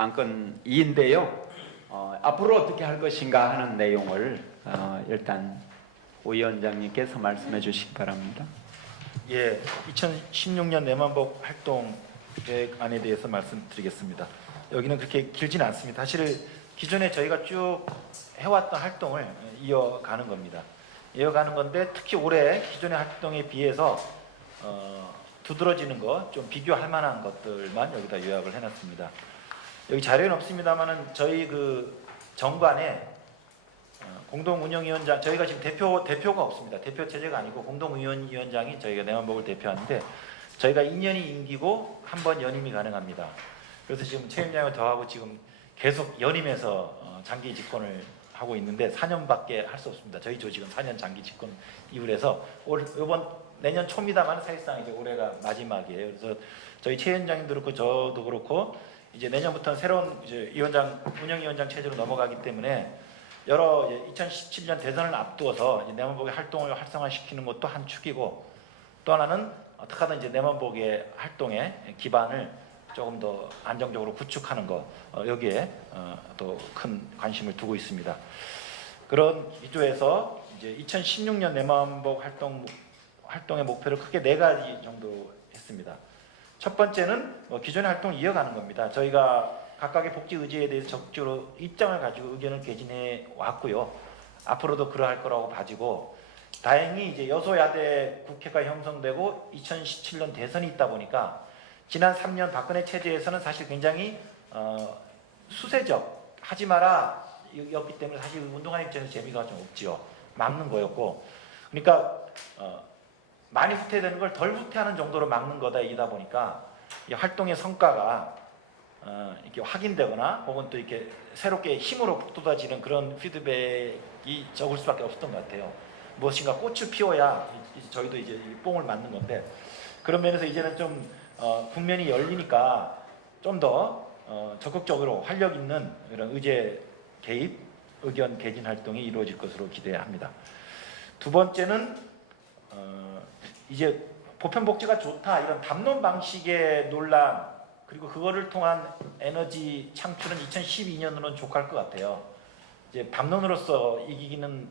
안건 2인데요. 앞으로 어떻게 할 것인가 하는 내용을 일단 오 위원장님께서 말씀해 주시기 바랍니다. 예, 2016년 내만복 활동 계획안에 대해서 말씀드리겠습니다. 여기는 그렇게 길지는 않습니다. 사실 기존에 저희가 쭉 해왔던 활동을 이어가는 겁니다. 이어가는 건데 특히 올해 기존의 활동에 비해서 두드러지는 것, 좀 비교할 만한 것들만 여기다 요약을 해놨습니다. 여기 자료는 없습니다만은 저희 그 정관에 공동운영위원장, 저희가 지금 대표가 없습니다. 대표 체제가 아니고 공동위원장이 저희가 내만복을 대표하는데 저희가 2년이 임기고 한 번 연임이 가능합니다. 그래서 지금 최임장을 더하고 지금 계속 연임해서 장기 집권을 하고 있는데 4년밖에 할 수 없습니다. 저희 조직은 4년 장기 집권 이후에서 이번 내년 초입니다만 사실상 이제 올해가 마지막이에요. 그래서 저희 최 위원장님도 그렇고 저도 그렇고 이제 내년부터는 새로운 이제 운영위원장 체제로 넘어가기 때문에 여러 2017년 대선을 앞두어서 내만복의 활동을 활성화시키는 것도 한 축이고 또 하나는 어떻게 하든 이제 내만복의 활동의 기반을 조금 더 안정적으로 구축하는 것 여기에 또 큰 관심을 두고 있습니다. 그런 기조에서 이제 2016년 내만복 활동의 목표를 크게 4가지 정도 했습니다. 첫 번째는 기존의 활동을 이어가는 겁니다. 저희가 각각의 복지 의제에 대해서 적극적으로 입장을 가지고 의견을 개진해 왔고요. 앞으로도 그러할 거라고 봐지고 다행히 이제 여소야대 국회가 형성되고 2017년 대선이 있다 보니까 지난 3년 박근혜 체제에서는 사실 굉장히 수세적 하지 마라 였기 때문에 사실 운동하는 입장에서 재미가 좀 없지요. 막는 거였고 그러니까 많이 후퇴되는 걸 덜 후퇴하는 정도로 막는 거다 이다 보니까 이 활동의 성과가 이렇게 확인되거나 혹은 또 이렇게 새롭게 힘으로 북돋아지는 그런 피드백이 적을 수밖에 없었던 것 같아요. 무엇인가 꽃을 피워야 저희도 이제 뽕을 맞는 건데 그런 면에서 이제는 좀 국면이 열리니까 좀 더 적극적으로 활력 있는 이런 의제 개입, 의견 개진 활동이 이루어질 것으로 기대합니다. 두 번째는 이제 보편복지가 좋다 이런 담론 방식의 논란 그리고 그거를 통한 에너지 창출은 2012년으로는 족할 것 같아요. 이제 담론으로서 이기는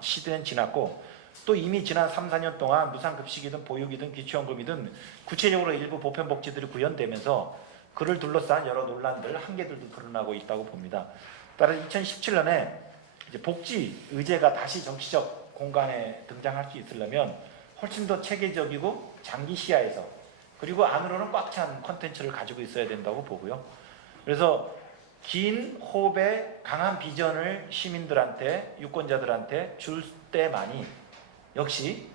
시대는 지났고 또 이미 지난 3, 4년 동안 무상급식이든 보육이든 기초연금이든 구체적으로 일부 보편복지들이 구현되면서 그를 둘러싼 여러 논란들, 한계들도 드러나고 있다고 봅니다. 따라 2017년에 이제 복지 의제가 다시 정치적 공간에 등장할 수 있으려면 훨씬 더 체계적이고 장기 시야에서 그리고 안으로는 꽉 찬 콘텐츠를 가지고 있어야 된다고 보고요. 그래서 긴 호흡에 강한 비전을 시민들한테 유권자들한테 줄 때만이 역시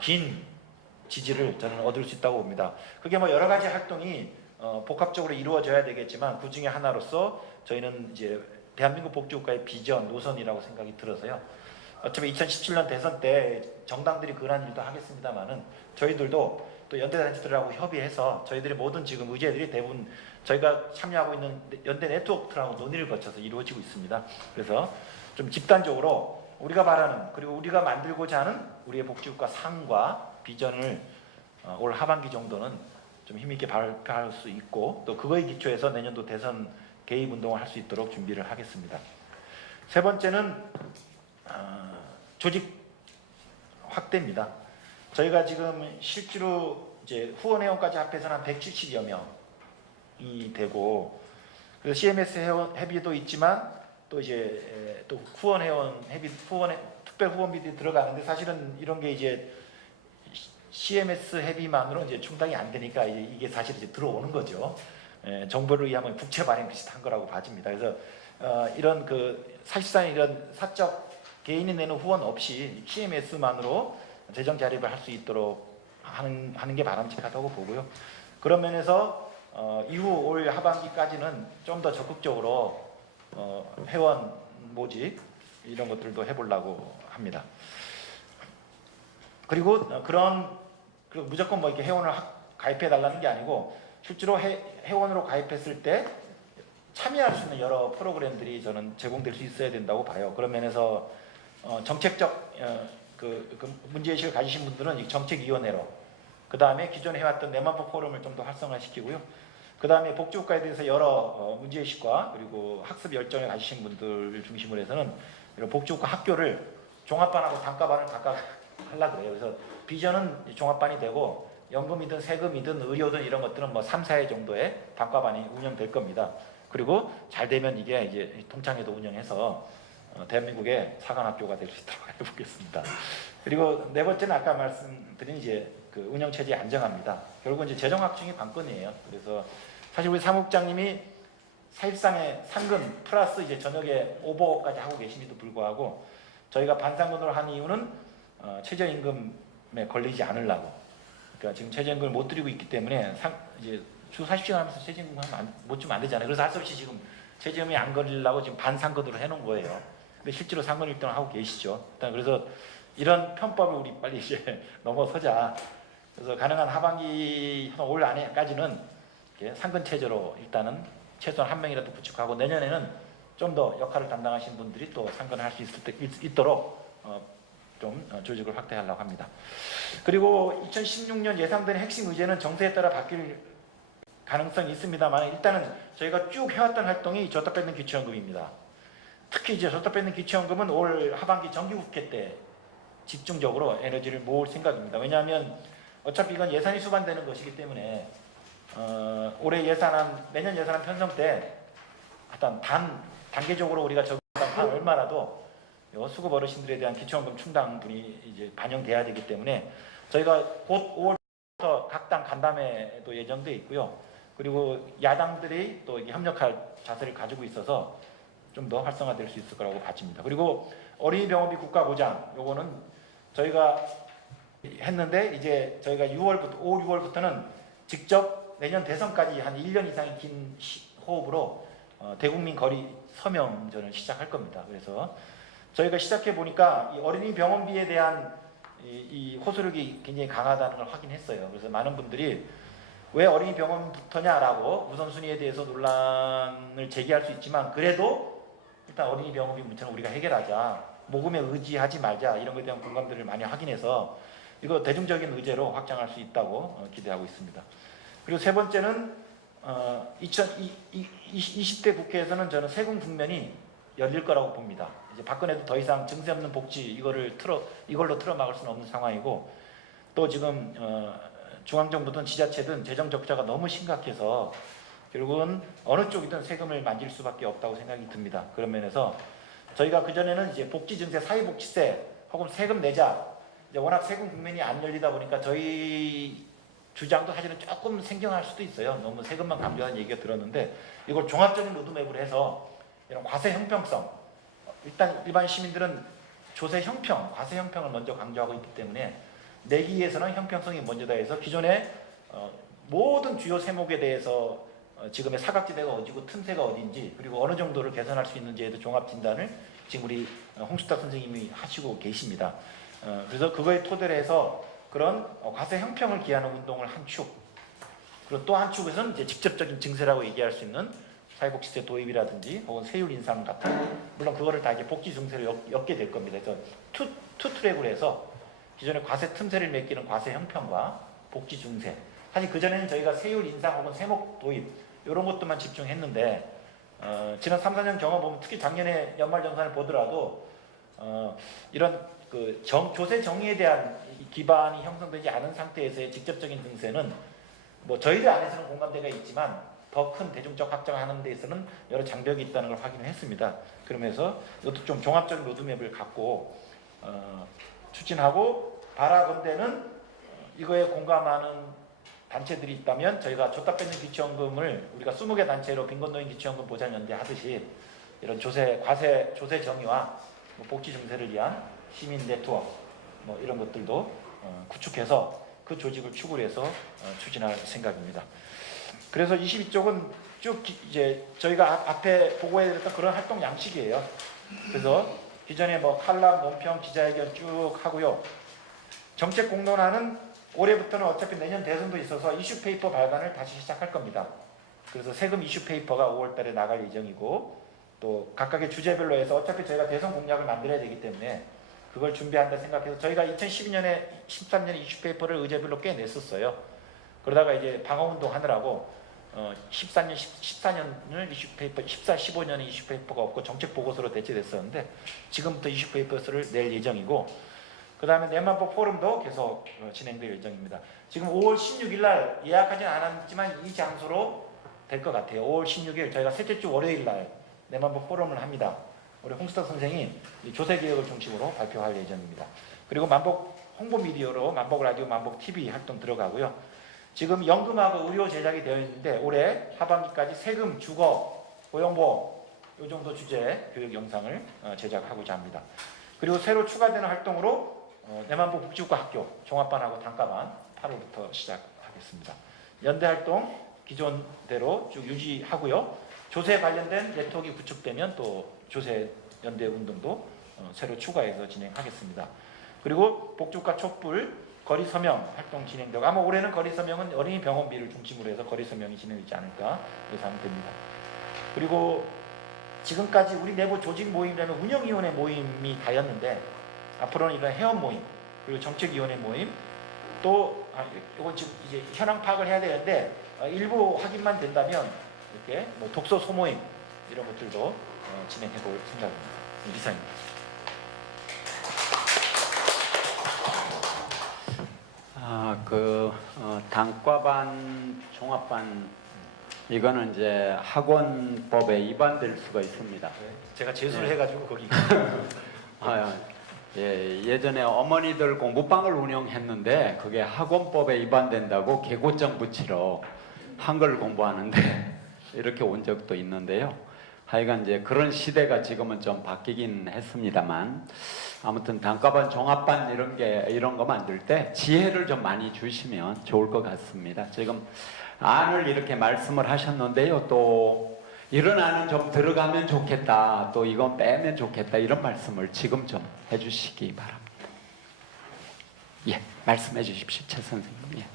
긴 지지를 저는 얻을 수 있다고 봅니다. 그게 뭐 여러 가지 활동이 복합적으로 이루어져야 되겠지만 그 중에 하나로서 저희는 이제 대한민국 복지국가의 비전, 노선이라고 생각이 들어서요. 어차피 2017년 대선 때 정당들이 그런 일도 하겠습니다만은 저희들도 또 연대단체들하고 협의해서 저희들이 모든 지금 의제들이 대부분 저희가 참여하고 있는 연대 네트워크들하고 논의를 거쳐서 이루어지고 있습니다. 그래서 좀 집단적으로 우리가 바라는 그리고 우리가 만들고자 하는 우리의 복지국가 상과 비전을 올 하반기 정도는 좀 힘있게 발표할 수 있고 또 그거에 기초해서 내년도 대선 개입 운동을 할 수 있도록 준비를 하겠습니다. 세 번째는 조직 확대입니다. 저희가 지금 실제로 이제 후원 회원까지 합해서는 한 170여 명이 되고 그래서 CMS 회비도 있지만 또 이제 또 후원 회원 회비 특별 후원비들이 들어가는데 사실은 이런 게 이제 CMS 회비만으로 이제 충당이 안 되니까 이게 사실 이제 들어오는 거죠. 정부를 의하면 국채 발행 비슷한 거라고 봐집니다. 그래서 이런 그 사실상 이런 사적 개인이 내는 후원 없이 CMS만으로 재정 자립을 할 수 있도록 하는 게 바람직하다고 보고요. 그런 면에서 이후 올 하반기까지는 좀 더 적극적으로 회원 모집 이런 것들도 해보려고 합니다. 그리고 무조건 뭐 이렇게 회원을 가입해 달라는 게 아니고 실제로 회원으로 가입했을 때 참여할 수 있는 여러 프로그램들이 저는 제공될 수 있어야 된다고 봐요. 그런 면에서 정책적 문제의식을 가지신 분들은 이 정책위원회로 그 다음에 기존에 해왔던 내만복 포럼을 좀 더 활성화시키고요. 그 다음에 복지국가에 대해서 여러 문제의식과 그리고 학습 열정을 가지신 분들을 중심으로 해서는 이런 복지국가 학교를 종합반하고 단과반을 각각 하려고 그래요. 그래서 비전은 종합반이 되고 연금이든 세금이든 의료든 이런 것들은 뭐 3, 4회 정도의 단과반이 운영될 겁니다. 그리고 잘 되면 이게 이제 동창회도 운영해서 대한민국의 사관학교가 될 수 있도록 해보겠습니다. 그리고 네 번째는 아까 말씀드린 이제 그 운영체제 안정화입니다. 결국은 이제 재정확충이 관건이에요. 그래서 사실 우리 사무국장님이 사실상의 상근 플러스 이제 저녁에 오버까지 하고 계심에도 불구하고 저희가 반상근으로 한 이유는 최저임금에 걸리지 않으려고. 그러니까 지금 최저임금을 못 드리고 있기 때문에 이제 주 40시간 하면서 최저임금 못 주면 안 되잖아요. 그래서 할 수 없이 지금 최저임금이 안 걸리려고 지금 반상근으로 해놓은 거예요. 근데 실제로 상근 1등을 하고 계시죠. 일단 그래서 이런 편법을 우리 빨리 이제 넘어서자. 그래서 가능한 하반기 한 올 안에까지는 상근 체제로 일단은 최소한 한 명이라도 구축하고 내년에는 좀 더 역할을 담당하신 분들이 또 상근을 할 수 있도록 좀 조직을 확대하려고 합니다. 그리고 2016년 예상되는 핵심 의제는 정세에 따라 바뀔 가능성이 있습니다만 일단은 저희가 쭉 해왔던 활동이 줬다 뺏는 기초연금입니다. 특히 이제 줬다 뺏는 기초연금은 올 하반기 정기국회 때 집중적으로 에너지를 모을 생각입니다. 왜냐하면 어차피 이건 예산이 수반되는 것이기 때문에 올해 예산안, 내년 예산안 편성 때 일단 단계적으로 우리가 적용한 얼마라도 수급 어르신들에 대한 기초연금 충당분이 이제 반영돼야 되기 때문에 저희가 곧 5월부터 각 당 간담회도 예정돼 있고요. 그리고 야당들이 또 협력할 자세를 가지고 있어서 좀 더 활성화될 수 있을 거라고 봐집니다. 그리고 어린이 병원비 국가보장 요거는 저희가 했는데 이제 저희가 5월, 6월부터는 직접 내년 대선까지 한 1년 이상의 긴 호흡으로 대국민 거리 서명전을 시작할 겁니다. 그래서 저희가 시작해 보니까 이 어린이 병원비에 대한 이 호소력이 굉장히 강하다는 걸 확인했어요. 그래서 많은 분들이 왜 어린이 병원부터냐라고 우선순위에 대해서 논란을 제기할 수 있지만 그래도 일단 어린이 병원비 문제는 우리가 해결하자. 모금에 의지하지 말자. 이런 것에 대한 공감들을 많이 확인해서 이거 대중적인 의제로 확장할 수 있다고 기대하고 있습니다. 그리고 세 번째는 2020대 국회에서는 저는 세금 국면이 열릴 거라고 봅니다. 이제 박근혜도 더 이상 증세 없는 복지 이걸로 틀어막을 수는 없는 상황이고 또 지금 중앙정부든 지자체든 재정 적자가 너무 심각해서 결국은 어느 쪽이든 세금을 만질 수밖에 없다고 생각이 듭니다. 그런 면에서 저희가 그전에는 이제 복지 증세, 사회복지세 혹은 세금 내자 이제 워낙 세금 국면이 안 열리다 보니까 저희 주장도 사실은 조금 생경할 수도 있어요. 너무 세금만 강조하는 얘기가 들었는데 이걸 종합적인 로드맵으로 해서 이런 과세 형평성 일단 일반 시민들은 조세 형평, 과세 형평을 먼저 강조하고 있기 때문에 내기 위해서는 형평성이 먼저다 해서 기존의 모든 주요 세목에 대해서 지금의 사각지대가 어디고 틈새가 어딘지 그리고 어느 정도를 개선할 수 있는지에 대해 종합 진단을 지금 우리 홍수탁 선생님이 하시고 계십니다. 그래서 그거에 토대로 해서 그런 과세 형평을 기하는 운동을 한 축, 그리고 또 한 축에서는 이제 직접적인 증세라고 얘기할 수 있는 사회복지세 도입이라든지 혹은 세율 인상 같은 물론 그거를 다 이제 복지 증세로 엮게 될 겁니다. 그래서 투 트랙으로 해서 기존의 과세 틈새를 메끼는 과세 형평과 복지 증세. 사실 그 전에는 저희가 세율 인상 혹은 세목 도입 이런 것도만 집중했는데 지난 3, 4년 경험 보면 특히 작년에 연말정산을 보더라도 이런 그 조세 정의에 대한 기반이 형성되지 않은 상태에서의 직접적인 증세는 뭐 저희들 안에서는 공감대가 있지만 더 큰 대중적 확장하는 데 있어서는 여러 장벽이 있다는 걸 확인을 했습니다. 그러면서 이것도 좀 종합적인 로드맵을 갖고 추진하고 바라건대는 이거에 공감하는 단체들이 있다면 저희가 줬다 뺏는 기초연금을 우리가 20개 단체로 빈곤노인 기초연금 보장연대 하듯이 이런 과세 조세 정의와 복지 증세를 위한 시민 네트워크 뭐 이런 것들도 구축해서 그 조직을 축을 해서 추진할 생각입니다. 그래서 22쪽은 쭉 이제 저희가 앞에 보고해드렸던 그런 활동 양식이에요. 그래서 기존에 뭐 칼럼, 논평, 기자회견 쭉 하고요. 정책 공론화는 올해부터는 어차피 내년 대선도 있어서 이슈 페이퍼 발간을 다시 시작할 겁니다. 그래서 세금 이슈 페이퍼가 5월달에 나갈 예정이고 또 각각의 주제별로 해서 어차피 저희가 대선 공약을 만들어야 되기 때문에 그걸 준비한다 생각해서 저희가 2012년에 13년에 이슈 페이퍼를 의제별로 꽤 냈었어요. 그러다가 이제 방어운동 하느라고 14년을 이슈페이퍼, 14, 15년에 이슈페이퍼가 없고 정책 보고서로 대체됐었는데 지금부터 이슈페이퍼스를 낼 예정이고, 그 다음에 내만법 포럼도 계속 진행될 예정입니다. 지금 5월 16일 날 예약하지는 않았지만 이 장소로 될 것 같아요. 5월 16일 저희가 셋째 주 월요일 날 내만법 포럼을 합니다. 우리 홍수덕 선생이 이 조세 개혁을 중심으로 발표할 예정입니다. 그리고 만복 홍보 미디어로 만복 라디오, 만복 TV 활동 들어가고요. 지금 연금하고 의료 제작이 되어 있는데 올해 하반기까지 세금, 주거, 고용보험 이 정도 주제 교육 영상을 제작하고자 합니다. 그리고 새로 추가되는 활동으로 내만복 복지국가 학교 종합반하고 단과반 8월부터 시작하겠습니다. 연대 활동 기존대로 쭉 유지하고요. 조세 관련된 네트워크가 구축되면 또 조세 연대 운동도 새로 추가해서 진행하겠습니다. 그리고 복지국가 촛불 거리 서명 활동 진행되고, 아마 올해는 거리 서명은 어린이 병원비를 중심으로 해서 거리 서명이 진행되지 않을까 예상됩니다. 그리고 지금까지 우리 내부 조직 모임이라는 운영위원회 모임이 다였는데 앞으로는 이런 회원 모임, 그리고 정책위원회 모임, 또 이건 지금 이제 현황 파악을 해야 되는데 일부 확인만 된다면 이렇게 뭐 독서 소모임 이런 것들도 진행해 볼 생각입니다. 이상입니다. 단과반, 종합반 이거는 이제 학원법에 위반될 수가 있습니다. 제가 재수를 네. 해가지고 거기 예전에 어머니들 공부방을 운영했는데 그게 학원법에 위반된다고 개고장 붙이러 한글 공부하는데 이렇게 온 적도 있는데요. 하여간 이제 그런 시대가 지금은 좀 바뀌긴 했습니다만, 아무튼 단과반, 종합반 이런 거 만들 때 지혜를 좀 많이 주시면 좋을 것 같습니다. 지금 안을 이렇게 말씀을 하셨는데요. 또 이런 안은 좀 들어가면 좋겠다, 또 이건 빼면 좋겠다, 이런 말씀을 지금 좀 해주시기 바랍니다. 예, 말씀해 주십시오, 최 선생님. 예.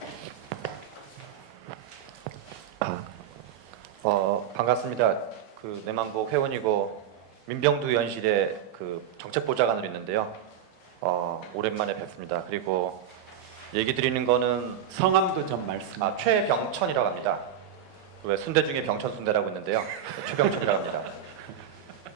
반갑습니다. 그 내만복 회원이고 민병두 의원실의 그 정책보좌관으로 있는데요. 오랜만에 뵙습니다. 그리고 얘기 드리는 거는 성함도 좀 말씀. 최병천이라고 합니다. 왜 순대 중에 병천 순대라고 있는데요. 최병천이라고 합니다.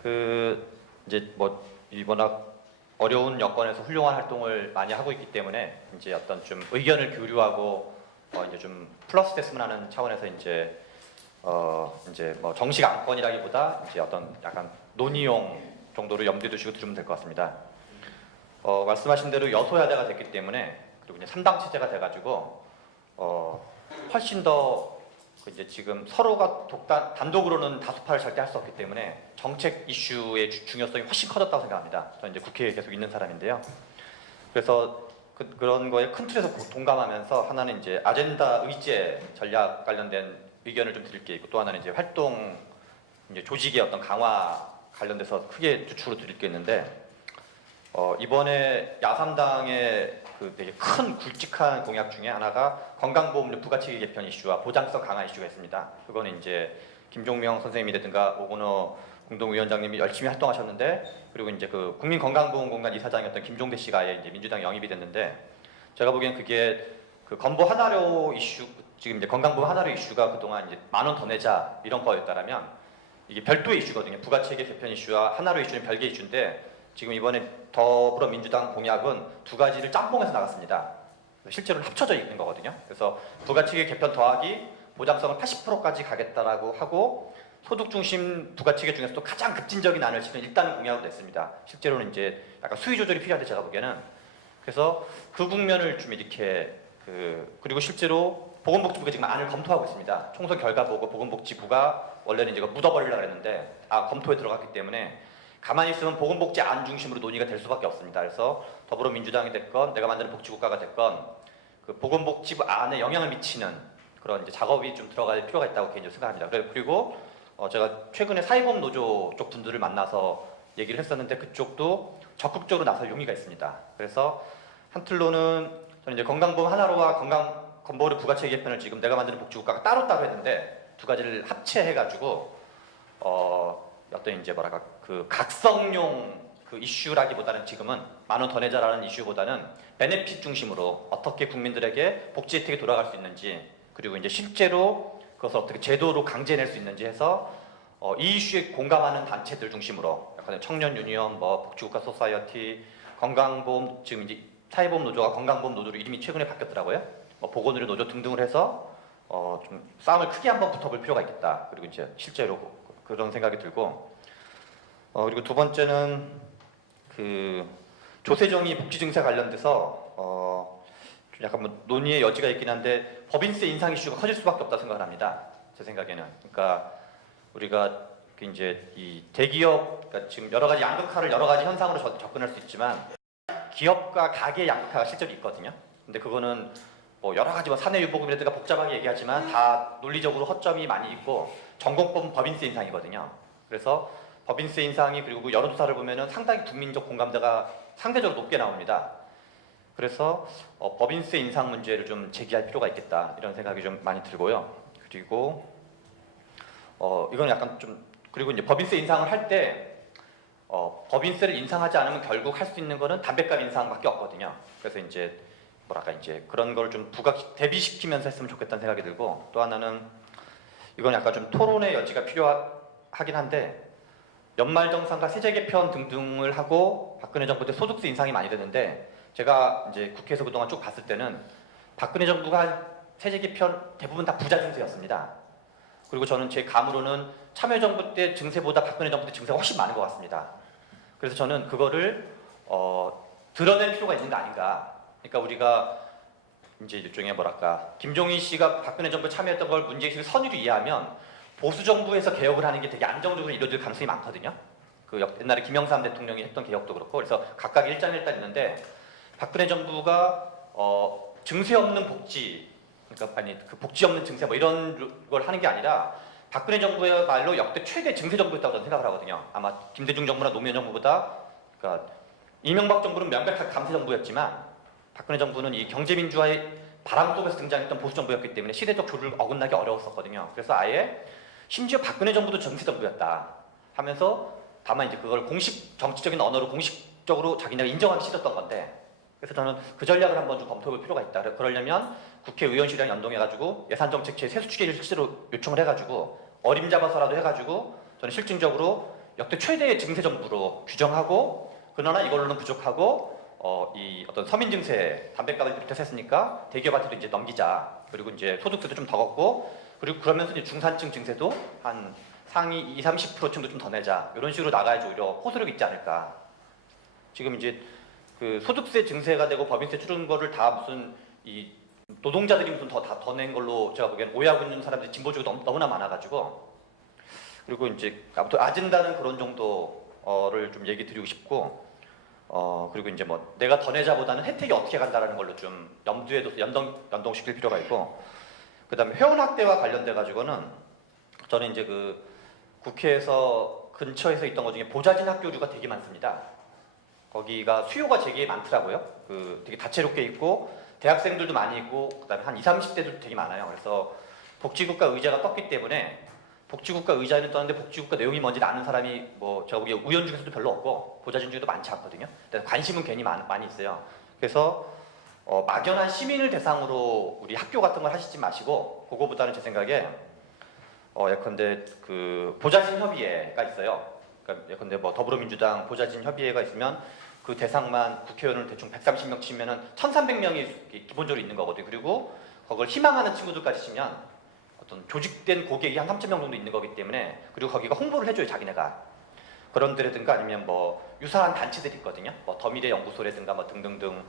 그 이제 뭐 워낙 어려운 여건에서 훌륭한 활동을 많이 하고 있기 때문에 이제 어떤 좀 의견을 교류하고 이제 좀 플러스 됐으면 하는 차원에서 이제 뭐 정식 안건이라기보다 이제 어떤 약간 논의용 정도로 염두에 두시고 들으면 될 것 같습니다. 말씀하신 대로 여소야대가 됐기 때문에, 그리고 이제 3당 체제가 돼가지고 훨씬 더 이제 지금 서로가 단독으로는 다수파를 절대 할 수 없기 때문에 정책 이슈의 중요성이 훨씬 커졌다고 생각합니다. 저는 이제 국회에 계속 있는 사람인데요. 그래서 그런 거에 큰 틀에서 동감하면서 하나는 이제 아젠다 의제 전략 관련된 의견을 좀 드릴 게 있고, 또 하나는 이제 활동 이제 조직의 어떤 강화 관련돼서 크게 주축으로 드릴 게 있는데, 이번에 야삼당의 그 되게 큰 굵직한 공약 중에 하나가 건강보험료 부가체계 개편 이슈와 보장성 강화 이슈가 있습니다. 그거는 이제 김종명 선생님이라든가 오건호 공동위원장님이 열심히 활동하셨는데, 그리고 이제 그 국민건강보험공단 이사장이었던 김종대 씨가 이제 민주당 영입이 됐는데, 제가 보기엔 그게 그 건보 하나료 이슈, 지금 이제 건강보험 하나료 이슈가 그동안 이제 10,000원 더 내자 이런 거였다라면 이게 별도의 이슈거든요. 부가체계 개편 이슈와 하나료 이슈는 별개 이슈인데, 지금 이번에 더불어민주당 공약은 두 가지를 짬뽕해서 나갔습니다. 실제로는 합쳐져 있는 거거든요. 그래서 부가체계 개편 더하기 보장성을 80%까지 가겠다라고 하고, 소득 중심 부가체계 중에서도 가장 급진적인 안을 지금 일단 공약으로 냈습니다. 실제로는 이제 약간 수위 조절이 필요한데 제가 보기에는. 그래서 그 국면을 좀 이렇게 그리고 실제로 보건복지부가 지금 안을 검토하고 있습니다. 총선 결과 보고 보건복지부가 원래는 이제 묻어버리려고 했는데 검토에 들어갔기 때문에 가만히 있으면 보건복지 안 중심으로 논의가 될 수밖에 없습니다. 그래서 더불어민주당이 됐건 내가 만드는 복지국가가 됐건 그 보건복지부 안에 영향을 미치는 그런 이제 작업이 좀 들어갈 필요가 있다고 개인적으로 생각합니다. 그리고 제가 최근에 사회보험 노조 쪽 분들을 만나서 얘기를 했었는데 그쪽도 적극적으로 나설 용의가 있습니다. 그래서 한틀로는 저는 이제 건강보험 하나로와 건보료 부가체계 개편을 지금 내가 만드는 복지국가가 따로따로 했는데 두 가지를 합체해가지고 어떤 이제 뭐랄까 그 각성용 그 이슈라기보다는 지금은 10,000원 더 내자라는 이슈보다는 베네핏 중심으로 어떻게 국민들에게 복지 혜택이 돌아갈 수 있는지, 그리고 이제 실제로 그 그것을 어떻게 제도로 강제해낼 수 있는지 해서 이 이슈에 공감하는 단체들 중심으로 약간 청년 유니언, 뭐 복지국가 소사이어티, 건강보험 지금 이제 사회보험 노조가 건강보험 노조로 이름이 최근에 바뀌었더라고요. 뭐 보건의료 노조 등등을 해서 좀 싸움을 크게 한번 붙어볼 필요가 있겠다. 그리고 이제 실제로 그런 생각이 들고 그리고 두 번째는 그 조세정의 복지 증세 관련돼서 좀 약간 뭐 논의의 여지가 있긴 한데 법인세 인상 이슈가 커질 수밖에 없다 생각을 합니다. 제 생각에는. 그러니까 우리가 그 이제 이 대기업, 그러니까 지금 여러 가지 양극화를 여러 가지 현상으로 접근할 수 있지만 기업과 가계 양극화가 실제로 있거든요. 근데 그거는 뭐 여러 가지 뭐 사내유보금이라든가 복잡하게 얘기하지만 다 논리적으로 허점이 많이 있고 전공법은 법인세 인상이거든요. 그래서 법인세 인상이 그리고 그 여론조사를 보면은 상당히 국민적 공감대가 상대적으로 높게 나옵니다. 그래서 법인세 인상 문제를 좀 제기할 필요가 있겠다 이런 생각이 좀 많이 들고요. 그리고 이건 약간 좀 그리고 이제 법인세 인상을 할 때 법인세를 인상하지 않으면 결국 할 수 있는 거는 담배값 인상밖에 없거든요. 그래서 이제 뭐랄까 이제 그런 걸 좀 대비시키면서 했으면 좋겠다는 생각이 들고 또 하나는 이건 약간 좀 토론의 여지가 필요하긴 한데 연말정산과 세제 개편 등등을 하고 박근혜 정부 때 소득세 인상이 많이 되는데 제가 이제 국회에서 그동안 쭉 봤을 때는 박근혜 정부가 한 세제 개편 대부분 다 부자 증세였습니다. 그리고 저는 제 감으로는 참여정부 때 증세보다 박근혜 정부 때 증세가 훨씬 많은 것 같습니다. 그래서 저는 그거를 드러낼 필요가 있는 거 아닌가. 그러니까 우리가 이제 일종의 뭐랄까 김종인 씨가 박근혜 정부에 참여했던 걸 문제의식을 선의로 이해하면 보수 정부에서 개혁을 하는 게 되게 안정적으로 이루어질 가능성이 많거든요. 그 옛날에 김영삼 대통령이 했던 개혁도 그렇고 그래서 각각 일장일단 있는데 박근혜 정부가 증세 없는 복지 그러니까 아니 그 복지 없는 증세 뭐 이런 걸 하는 게 아니라 박근혜 정부야말로 역대 최대 증세 정부였다고 저는 생각을 하거든요. 아마 김대중 정부나 노무현 정부보다 그러니까 이명박 정부는 명백하게 감세 정부였지만 박근혜 정부는 이 경제민주화의 바람 속에서 등장했던 보수 정부였기 때문에 시대적 조를 어긋나기 어려웠었거든요. 그래서 아예 심지어 박근혜 정부도 증세 정부였다 하면서 다만 이제 그걸 공식 정치적인 언어로 공식적으로 자기네가 인정하기 싫었던 건데 그래서 저는 그 전략을 한번 좀 검토해볼 필요가 있다. 그러려면 국회의원실이랑 연동해가지고 예산정책체 세수 추계를 실제로 요청을 해가지고 어림잡아서라도 해가지고 저는 실질적으로 역대 최대의 증세 정부로 규정하고 그러나 이걸로는 부족하고 이 어떤 서민 증세 담배값을 비롯해서 했으니까 대기업한테도 이제 넘기자. 그리고 이제 소득세도 좀 더 걷고 그리고 그러면서 이제 중산층 증세도 한 상위 20-30%층도 좀 더 내자. 이런 식으로 나가야지 오히려 호소력이 있지 않을까. 지금 이제 그 소득세 증세가 되고 법인세 줄은 거를 다 무슨 이 노동자들이 무슨 더 낸 걸로 제가 보기엔 오해하고 있는 사람들이 진보적으로 너무나 많아가지고 그리고 이제 아무튼 아젠다는 그런 정도를 좀 얘기 드리고 싶고 그리고 이제 뭐 내가 더 내자보다는 혜택이 어떻게 간다라는 걸로 좀 염두에 둬서 연동시킬 필요가 있고 그다음에 회원 확대와 관련돼 가지고는 저는 이제 그 국회에서 근처에서 있던 것 중에 보좌진 학교류가 되게 많습니다. 거기가 수요가 되게 많더라고요. 그 되게 다채롭게 있고 대학생들도 많이 있고 그다음에 한 20-30대도 되게 많아요. 그래서 복지국가 의자가 떴기 때문에 복지국가 의자는 떴는데 복지국가 내용이 뭔지 아는 사람이 뭐 저기 의원 중에서도 별로 없고 보좌진 중에도 많지 않거든요. 관심은 괜히 많이 있어요. 그래서 막연한 시민을 대상으로 우리 학교 같은 걸 하시지 마시고 그거보다는 제 생각에 예컨대 그 보좌진 협의회가 있어요. 그러니까 예컨대 뭐 더불어민주당 보좌진 협의회가 있으면 그 대상만 국회의원을 대충 130명 치면은 1,300명이 기본적으로 있는 거거든요. 그리고 그걸 희망하는 친구들까지 치면 어떤 조직된 고객이 한 3,000명 정도 있는 거기 때문에 그리고 거기가 홍보를 해줘요 자기네가 그런 데라든가 아니면 뭐 유사한 단체들이 있거든요. 뭐 더미래 연구소라든가 뭐 등등등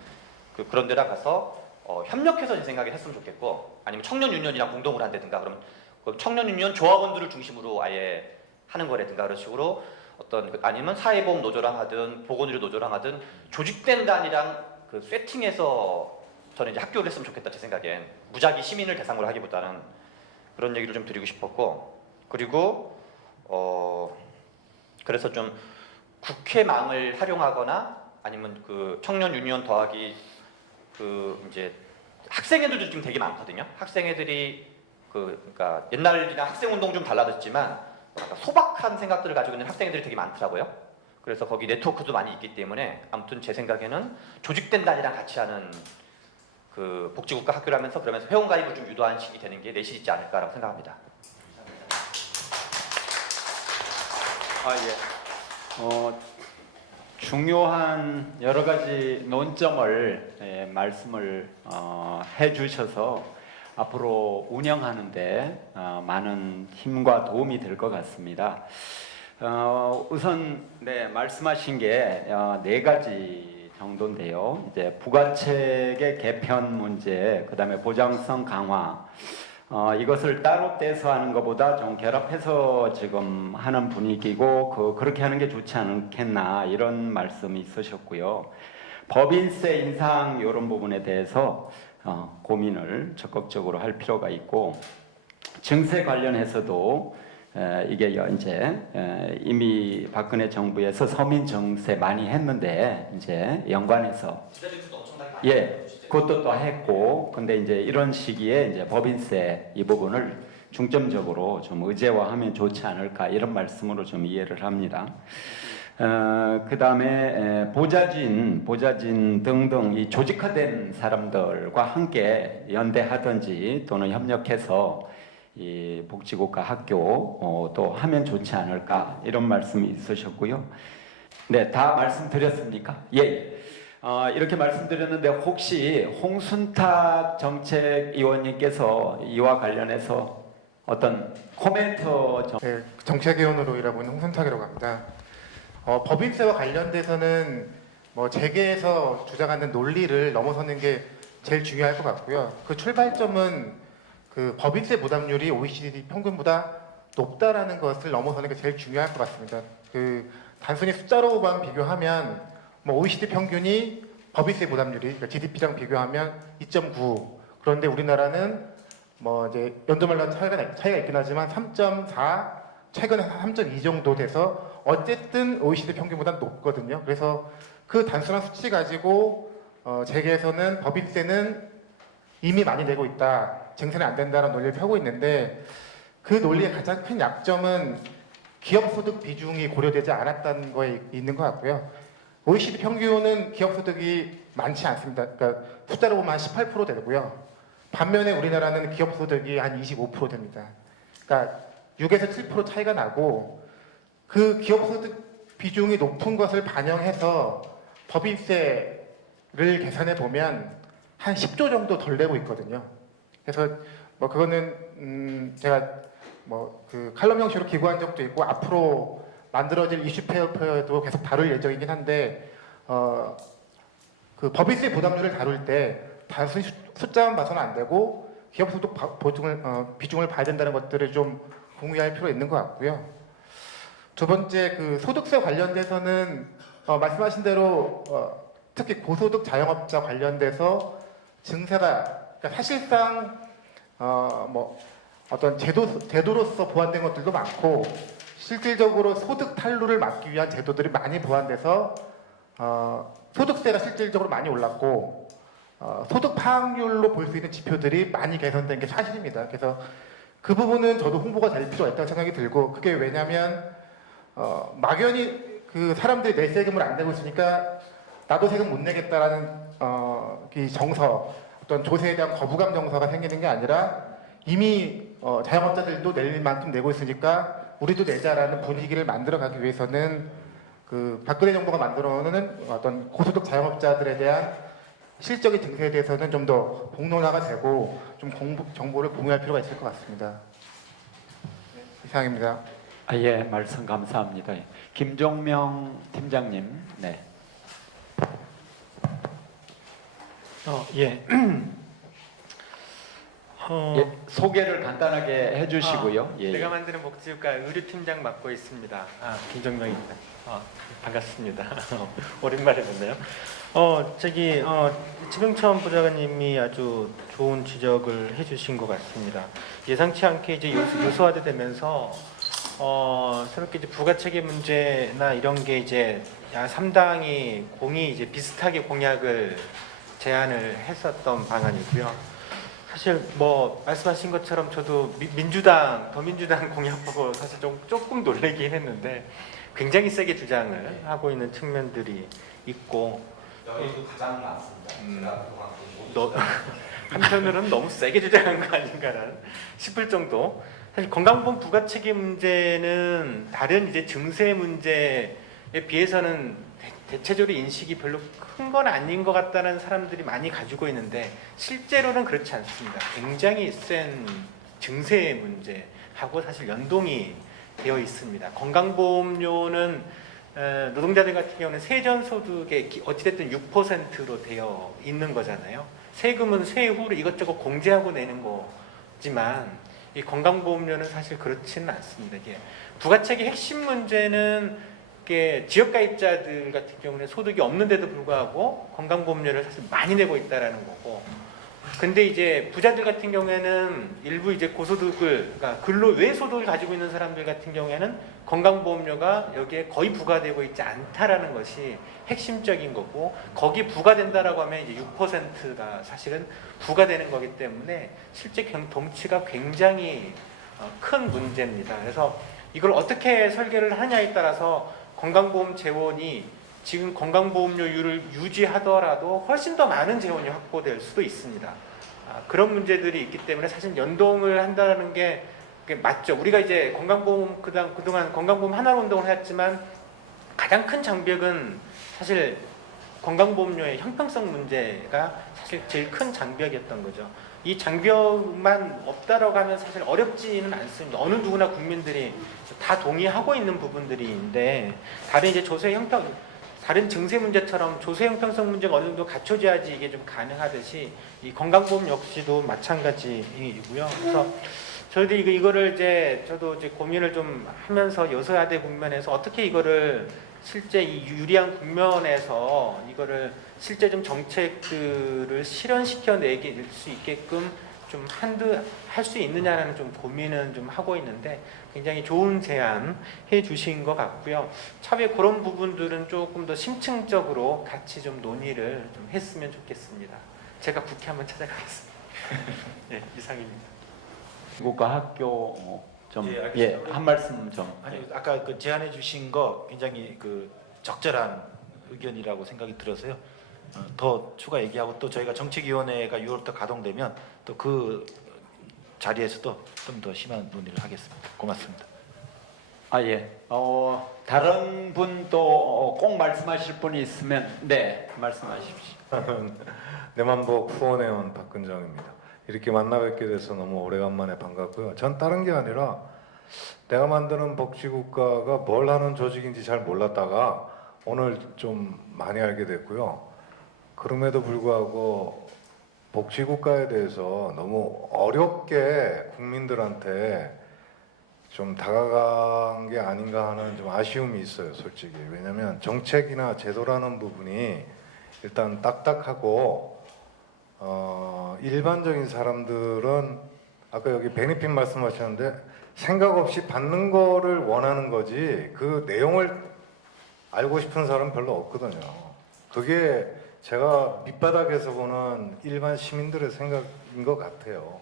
그런 데다 가서 협력해서 제 생각에 했으면 좋겠고 아니면 청년 유니언이랑 공동을 한다든가 그러면 그 청년 유니언 조합원들을 중심으로 아예 하는 거라든가 그런 식으로 어떤 아니면 사회보험 노조랑 하든 보건의료 노조랑 하든 조직된 단위랑 그 세팅해서 저는 이제 학교를 했으면 좋겠다 제 생각엔 무작위 시민을 대상으로 하기보다는 그런 얘기를 좀 드리고 싶었고 그리고 그래서 좀 국회망을 활용하거나 아니면 그 청년 유니언 더하기 그 이제 학생회들도 지금 되게 많거든요. 학생회들이 그러니까 옛날이랑 학생운동 좀 달라졌지만 소박한 생각들을 가지고 있는 학생들이 되게 많더라고요. 그래서 거기 네트워크도 많이 있기 때문에 아무튼 제 생각에는 조직된 단위랑 같이 하는 그 복지국가 학교를 하면서 그러면서 회원가입을 좀 유도하는 식이 되는 게 내실 있지 않을까라고 생각합니다. 중요한 여러 가지 논점을 말씀을 해주셔서 앞으로 운영하는데 많은 힘과 도움이 될 것 같습니다. 우선 말씀하신 게 네 가지 정도인데요. 이제 부가책의 개편 문제, 그다음에 보장성 강화. 이것을 따로 떼서 하는 것보다 좀 결합해서 지금 하는 분위기고 그렇게 하는 게 좋지 않겠나 이런 말씀이 있으셨고요. 법인세 인상 이런 부분에 대해서 고민을 적극적으로 할 필요가 있고, 증세 관련해서도 이게 이제 이미 박근혜 정부에서 서민 증세 많이 했는데 이제 연관해서 그것도 또 했고, 근데 이제 이런 시기에 이제 법인세 이 부분을 중점적으로 좀 의제화하면 좋지 않을까 이런 말씀으로 좀 이해를 합니다. 그 다음에 보좌진 등등 이 조직화된 사람들과 함께 연대하든지 또는 협력해서 이 복지국가 학교 또 하면 좋지 않을까 이런 말씀이 있으셨고요. 네, 다 말씀드렸습니까? 예. 이렇게 말씀드렸는데 혹시 홍순탁 정책위원님께서 이와 관련해서 어떤 코멘트 좀... 네, 정책위원으로 일하고 있는 홍순탁이라고 합니다. 법인세와 관련돼서는 뭐 재계에서 주장하는 논리를 넘어서는 게 제일 중요할 것 같고요. 그 출발점은 그 법인세 부담률이 OECD 평균보다 높다라는 것을 넘어서는 게 제일 중요할 것 같습니다. 그 단순히 숫자로만 비교하면 뭐 OECD 평균이 법인세 부담률이 그러니까 GDP랑 비교하면 2.9. 그런데 우리나라는 뭐 이제 연도마다 차이가 있긴 하지만 3.4, 최근에 3.2 정도 돼서 어쨌든 OECD 평균보다 높거든요. 그래서 그 단순한 수치 가지고 재계에서는 법인세는 이미 많이 내고 있다, 증세는 안 된다는 논리를 펴고 있는데, 그 논리의 가장 큰 약점은 기업소득 비중이 고려되지 않았다는 거에 있는 것 같고요. OECD 평균은 기업소득이 많지 않습니다. 그러니까 숫자로 보면 한 18% 되고요. 반면에 우리나라는 기업소득이 한 25% 됩니다. 그러니까 6에서 7% 차이가 나고, 그 기업소득 비중이 높은 것을 반영해서 법인세를 계산해 보면 한 10조 정도 덜 내고 있거든요. 그래서 뭐 그거는 제가 뭐 그 칼럼 형식으로 기고한 적도 있고 앞으로 만들어질 이슈페어에도 계속 다룰 예정이긴 한데, 그 법인세 부담률을 다룰 때 단순히 숫자만 봐서는 안 되고 기업소득 비중을 봐야 된다는 것들을 좀 공유할 필요가 있는 것 같고요. 두 번째, 그 소득세 관련돼서는 말씀하신 대로 특히 고소득 자영업자 관련돼서 증세가, 그러니까 사실상 뭐 어떤 제도로서 보완된 것들도 많고, 실질적으로 소득 탈루를 막기 위한 제도들이 많이 보완돼서 소득세가 실질적으로 많이 올랐고, 소득 파악률로 볼 수 있는 지표들이 많이 개선된 게 사실입니다. 그래서 그 부분은 저도 홍보가 될 필요가 있다고 생각이 들고, 그게 왜냐하면 막연히 그 사람들이 내 세금을 안 내고 있으니까 나도 세금 못 내겠다라는 이 정서, 어떤 조세에 대한 거부감 정서가 생기는 게 아니라 이미 자영업자들도 낼 만큼 내고 있으니까 우리도 내자라는 분위기를 만들어가기 위해서는 그 박근혜 정부가 만들어놓는 어떤 고소득 자영업자들에 대한 실적인 증세에 대해서는 좀 더 공론화가 되고 좀 정보를 공유할 필요가 있을 것 같습니다. 네, 이상입니다. 예, 말씀 감사합니다. 김종명 팀장님, 네. 예. 예, 소개를 간단하게 해주시고요. 예, 제가 만드는 복지국가 의료팀장 맡고 있습니다. 김정명입니다. 반갑습니다. 오랜만에 뵙네요. 지병천 부장님이 아주 좋은 지적을 해주신 것 같습니다. 예상치 않게 이제 요소화되면서 새롭게 이제 부가체계 문제나 이런 게 이제 3당이 이제 비슷하게 공약을 제안을 했었던 방안이고요. 사실 뭐 말씀하신 것처럼 저도 더민주당 공약 보고 사실 조금 놀라긴 했는데 굉장히 세게 주장을 하고 있는 측면들이 있고, 여의도 가장 많습니다. 한편으로는 너무 세게 주장한 거 아닌가라는 싶을 정도. 사실 건강보험 부가책임 문제는 다른 이제 증세 문제에 비해서는 대체적으로 인식이 별로 큰 건 아닌 것 같다는 사람들이 많이 가지고 있는데 실제로는 그렇지 않습니다. 굉장히 센 증세 문제하고 사실 연동이 되어 있습니다. 건강보험료는 노동자들 같은 경우는 세전소득의 어찌됐든 6%로 되어 있는 거잖아요. 세금은 세후로 이것저것 공제하고 내는 거지만 이 건강보험료는 사실 그렇지는 않습니다. 이게 부가책의 핵심 문제는 이게 지역가입자들 같은 경우는 소득이 없는데도 불구하고 건강보험료를 사실 많이 내고 있다라는 거고, 근데 이제 부자들 같은 경우에는 일부 이제 고소득을, 그러니까 근로 외 소득을 가지고 있는 사람들 같은 경우에는 건강보험료가 여기에 거의 부과되고 있지 않다라는 것이 핵심적인 거고, 거기 부과된다라고 하면 이제 6%가 사실은 부과되는 거기 때문에 실제 덩치가 굉장히 큰 문제입니다. 그래서 이걸 어떻게 설계를 하냐에 따라서 건강보험 재원이 지금 건강보험료율을 유지하더라도 훨씬 더 많은 재원이 확보될 수도 있습니다. 그런 문제들이 있기 때문에 사실 연동을 한다는 게 맞죠. 우리가 이제 건강보험 그동안 건강보험 하나로 운동을 했지만 가장 큰 장벽은 사실 건강보험료의 형평성 문제가 사실 제일 큰 장벽이었던 거죠. 이 장벽만 없다라고 하면 사실 어렵지는 않습니다. 어느 누구나 국민들이 다 동의하고 있는 부분들인데, 다른 이제 다른 증세 문제처럼 조세 형평성 문제가 어느 정도 갖춰져야지 이게 좀 가능하듯이 이 건강보험 역시도 마찬가지이고요. 그래서 저희도 이거를 저도 이제 고민을 좀 하면서 여소야대 국면에서 어떻게 이거를 실제 이 유리한 국면에서 이거를 실제 좀 정책들을 실현시켜 내길 수 있게끔 좀 할 수 있느냐라는 좀 고민은 좀 하고 있는데, 굉장히 좋은 제안 해 주신 것 같고요. 차후에 그런 부분들은 조금 더 심층적으로 같이 좀 논의를 좀 했으면 좋겠습니다. 제가 국회 한번 찾아가겠습니다. 네, 이상입니다. 국가학교 좀 예, 알겠습니다. 한 말씀 좀. 아니 아까 그 제안해 주신 거 굉장히 그 적절한 의견이라고 생각이 들어서요. 더 추가 얘기하고 또 저희가 정책위원회가 6월부터 가동되면 또 그 자리에서도 좀 더 심한 논의를 하겠습니다. 고맙습니다. 예. 다른 분도 꼭 말씀하실 분이 있으면 네, 말씀하십시오. 내만복 후원회원 박근정입니다. 이렇게 만나 뵙게 돼서 너무 오래간만에 반갑고요. 전 다른 게 아니라 내가 만드는 복지국가가 뭘 하는 조직인지 잘 몰랐다가 오늘 좀 많이 알게 됐고요. 그럼에도 불구하고 복지국가에 대해서 너무 어렵게 국민들한테 좀 다가간 게 아닌가 하는 좀 아쉬움이 있어요, 솔직히. 왜냐하면 정책이나 제도라는 부분이 일단 딱딱하고 일반적인 사람들은 아까 여기 베네핏 말씀하셨는데 생각 없이 받는 거를 원하는 거지 그 내용을 알고 싶은 사람 별로 없거든요. 그게 제가 밑바닥에서 보는 일반 시민들의 생각인 것 같아요.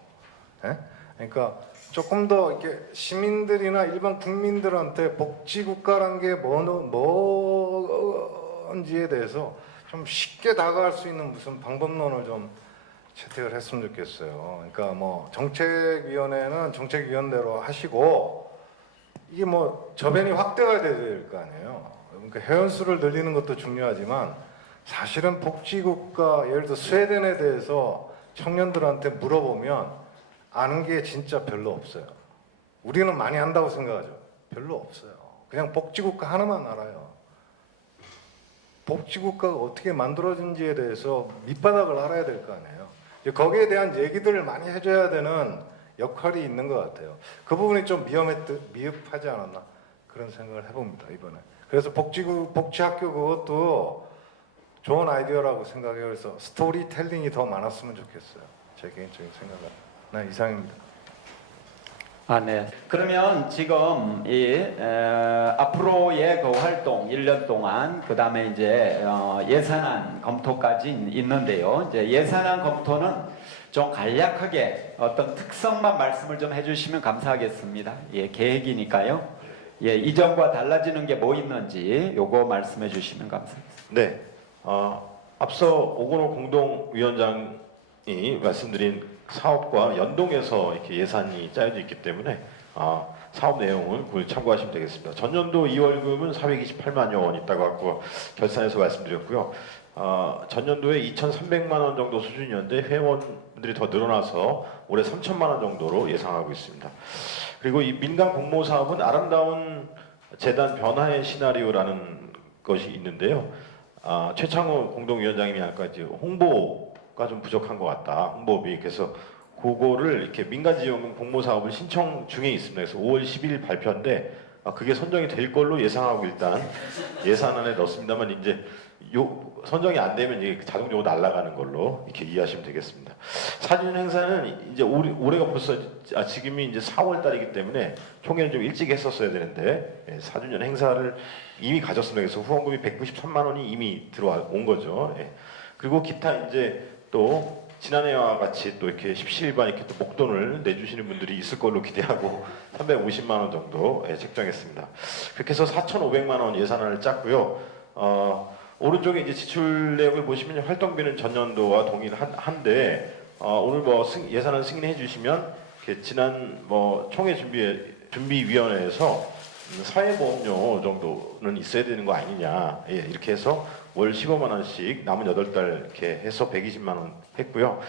예? 그러니까 조금 더 이렇게 시민들이나 일반 국민들한테 복지국가란 게 뭔지에 대해서 좀 쉽게 다가갈 수 있는 무슨 방법론을 좀 채택을 했으면 좋겠어요. 그러니까 뭐 정책위원회는 정책위원대로 하시고 이게 뭐 저변이 확대가 돼야 될 거 아니에요. 그러니까 회원수를 늘리는 것도 중요하지만 사실은 복지국가 예를 들어 스웨덴에 대해서 청년들한테 물어보면 아는 게 진짜 별로 없어요. 우리는 많이 안다고 생각하죠. 별로 없어요. 그냥 복지국가 하나만 알아요. 복지국가가 어떻게 만들어진지에 대해서 밑바닥을 알아야 될 거 아니에요. 거기에 대한 얘기들을 많이 해줘야 되는 역할이 있는 것 같아요. 그 부분이 좀 미흡하지 않았나 그런 생각을 해봅니다, 이번에. 그래서 복지학교 그것도 좋은 아이디어라고 생각해요. 그래서 스토리텔링이 더 많았으면 좋겠어요. 제 개인적인 생각은. 네, 이상입니다. 네. 그러면 지금 앞으로의 그 활동 1년 동안 그다음에 이제 예산안 검토까지 있는데요. 이제 예산안 검토는 좀 간략하게 어떤 특성만 말씀을 좀 해주시면 감사하겠습니다. 계획이니까요. 이전과 달라지는 게 뭐 있는지 요거 말씀해 주시면 감사하겠습니다. 네, 앞서 오건호 공동위원장이 말씀드린 사업과 연동해서 이렇게 예산이 짜여져 있기 때문에 사업 내용을 참고하시면 되겠습니다. 전년도 2월금은 428만여 원 있다고 갖고 결산해서 말씀드렸고요. 전년도에 2,300만 원 정도 수준이었는데 회원들이 더 늘어나서 올해 3천만 원 정도로 예상하고 있습니다. 그리고 이 민간 공모 사업은 아름다운 재단 변화의 시나리오라는 것이 있는데요. 최창호 공동위원장님이 아까 이제 홍보가 좀 부족한 것 같다. 홍보비. 그래서 그거를 이렇게 민간지원금 공모 사업을 신청 중에 있습니다. 그래서 5월 10일 발표인데 그게 선정이 될 걸로 예상하고 일단 예산안에 넣습니다만 이제 선정이 안 되면 이게 자동적으로 날아가는 걸로 이렇게 이해하시면 되겠습니다. 4주년 행사는 이제 올해가 벌써 지금이 이제 4월 달이기 때문에 총회는 좀 일찍 했었어야 되는데 4주년 행사를 이미 가졌습니다. 그래서 후원금이 193만 원이 이미 들어온 거죠. 그리고 기타 이제 또 지난해와 같이 또 이렇게 십시일반 이렇게 또 목돈을 내주시는 분들이 있을 걸로 기대하고 350만 원 정도 책정했습니다. 그렇게 해서 4,500만 원 예산안을 짰고요. 오른쪽에 이제 지출 내역을 보시면 활동비는 전년도와 동일한데 오늘 예산안 승인해 주시면 지난 총회 준비위원회에서 사회보험료 정도는 있어야 되는 거 아니냐 이렇게 해서 월 15만 원씩 남은 8달 이렇게 해서 120만 원 했고요.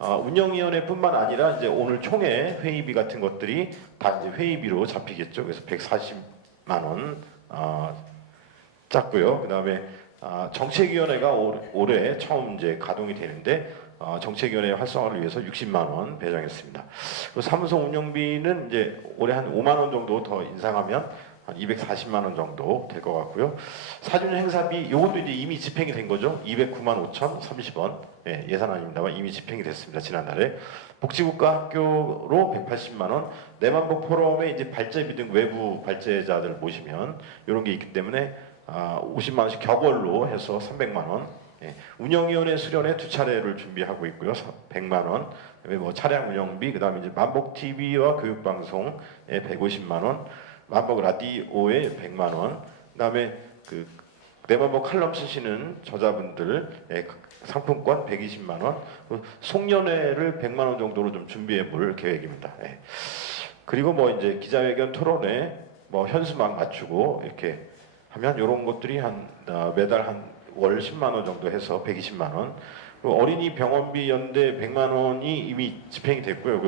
운영위원회뿐만 아니라 이제 오늘 총회 회의비 같은 것들이 다 이제 회의비로 잡히겠죠. 그래서 140만 원 짰고요. 그다음에 정책위원회가 올해 처음 이제 가동이 되는데 정책위원회 활성화를 위해서 60만 원 배정했습니다. 그리고 사무소 운영비는 이제 올해 한 5만 원 정도 더 인상하면 한 240만 원 정도 될 것 같고요. 4주년 행사비 이것도 이제 이미 집행이 된 거죠. 209만 5,030원 예산안입니다만 이미 집행이 됐습니다. 지난달에 복지국가 학교로 180만 원, 내만복 포럼에 이제 발제비 등 외부 발제자들 모시면 이런 게 있기 때문에 50만 원씩 격월로 해서 300만 원. 운영위원회 수련회 2차례를 준비하고 있고요. 100만 원. 그다음에 차량 운영비, 그다음에 이제 만복 TV와 교육방송에 150만 원, 만복 라디오에 100만 원. 그다음에 내만복 칼럼 쓰시는 저자분들 상품권 120만 원. 송년회를 100만 원 정도로 좀 준비해 볼 계획입니다. 그리고 이제 기자회견 토론회 현수막 맞추고 이렇게 하면 이런 것들이 매달 한 월 10만 원 정도 해서 120만 원. 어린이 병원비 연대 100만 원이 이미 집행이 됐고요.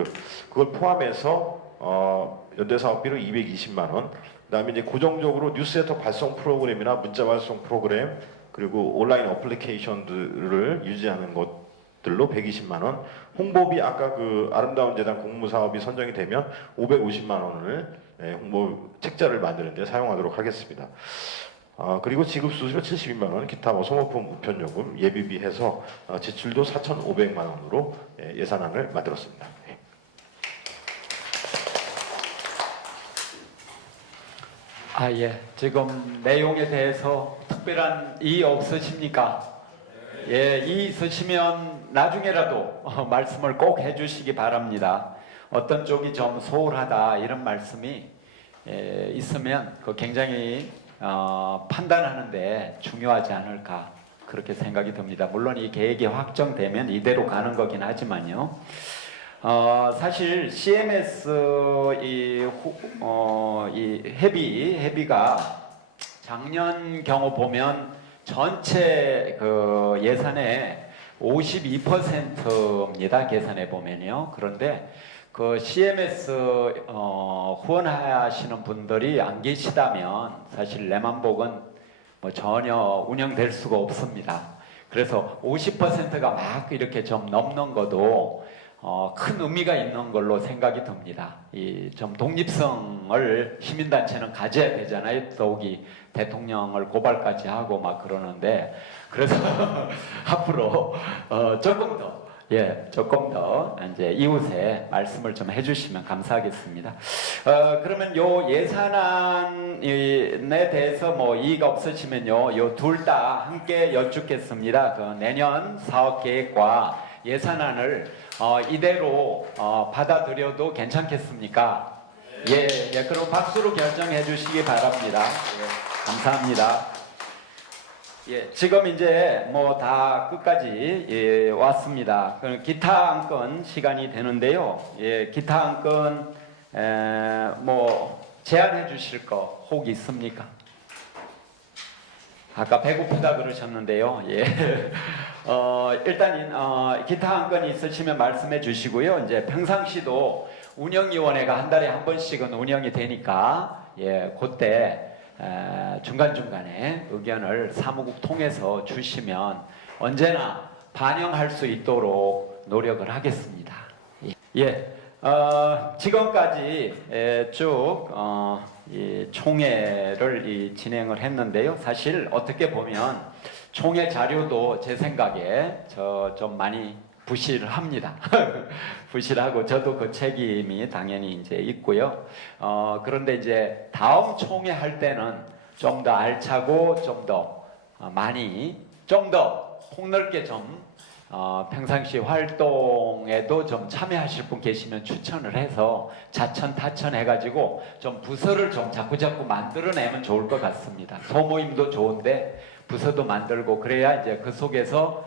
그걸 포함해서 연대 사업비로 220만 원. 그다음에 이제 고정적으로 뉴스레터 발송 프로그램이나 문자 발송 프로그램 그리고 온라인 어플리케이션들을 유지하는 것들로 120만 원. 홍보비 아까 아름다운 재단 공모 사업이 선정이 되면 550만 원을 홍보 책자를 만드는 데 사용하도록 하겠습니다. 그리고 지급 수수료 72만 원, 기타 소모품 우편요금 예비비 해서 지출도 4,500만 원으로 예산안을 만들었습니다. 지금 내용에 대해서 특별한 이의 없으십니까? 이의 있으시면 나중에라도 말씀을 꼭 해주시기 바랍니다. 어떤 쪽이 좀 소홀하다 이런 말씀이 있으면 굉장히 판단하는데 중요하지 않을까 그렇게 생각이 듭니다. 물론 이 계획이 확정되면 이대로 가는 거긴 하지만요. 사실 CMS 이 회비가 작년 경우 보면 전체 예산의 52%입니다. 계산해 보면요. 그런데 CMS 후원하시는 분들이 안 계시다면 사실 내만복은 전혀 운영될 수가 없습니다. 그래서 50%가 막 이렇게 좀 넘는 것도 큰 의미가 있는 걸로 생각이 듭니다. 좀 독립성을 시민단체는 가져야 되잖아요. 더욱이 대통령을 고발까지 하고 막 그러는데 그래서 앞으로 조금 더 이제 이웃에 말씀을 좀 해주시면 감사하겠습니다. 그러면 요 예산안에 대해서 이의가 없으시면요, 요 둘 다 함께 여쭙겠습니다. 내년 사업 계획과 예산안을 이대로 받아들여도 괜찮겠습니까? 그럼 박수로 결정해 주시기 바랍니다. 감사합니다. 지금 이제 다 끝까지 왔습니다. 기타 안건 시간이 되는데요. 기타 안건 뭐 제안해 주실 거 혹 있습니까? 아까 배고프다 그러셨는데요. 예. 일단 기타 한 건 있으시면 말씀해 주시고요. 이제 평상시도 운영위원회가 한 달에 한 번씩은 운영이 되니까 그때 중간중간에 의견을 사무국 통해서 주시면 언제나 반영할 수 있도록 노력을 하겠습니다. 지금까지 쭉 이 총회를 진행을 했는데요. 사실 어떻게 보면 총회 자료도 제 생각에 좀 많이 부실을 합니다. 부실하고 저도 그 책임이 당연히 이제 있고요. 그런데 이제 다음 총회 할 때는 좀 더 알차고 좀 더 많이 좀 더 폭넓게 좀 평상시 활동에도 좀 참여하실 분 계시면 추천을 해서 자천 타천 해가지고 좀 부서를 좀 자꾸자꾸 만들어내면 좋을 것 같습니다. 소모임도 좋은데 부서도 만들고 그래야 이제 그 속에서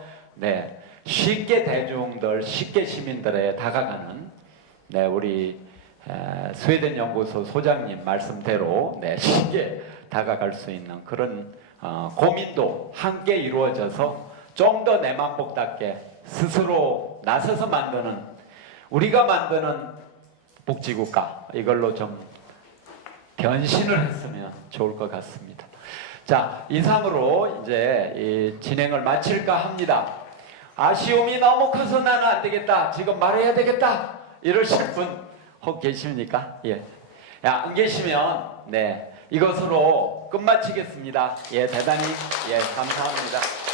쉽게 대중들, 쉽게 시민들에 다가가는 우리 스웨덴 연구소 소장님 말씀대로 쉽게 다가갈 수 있는 그런 고민도 함께 이루어져서 좀 더 내 맘복답게 스스로 나서서 만드는 우리가 만드는 복지국가 이걸로 좀 변신을 했으면 좋을 것 같습니다. 자, 이상으로 이제 이 진행을 마칠까 합니다. 아쉬움이 너무 커서 나는 안 되겠다. 지금 말해야 되겠다. 이러실 분 혹 계십니까? 안 계시면 이것으로 끝마치겠습니다. 대단히 감사합니다.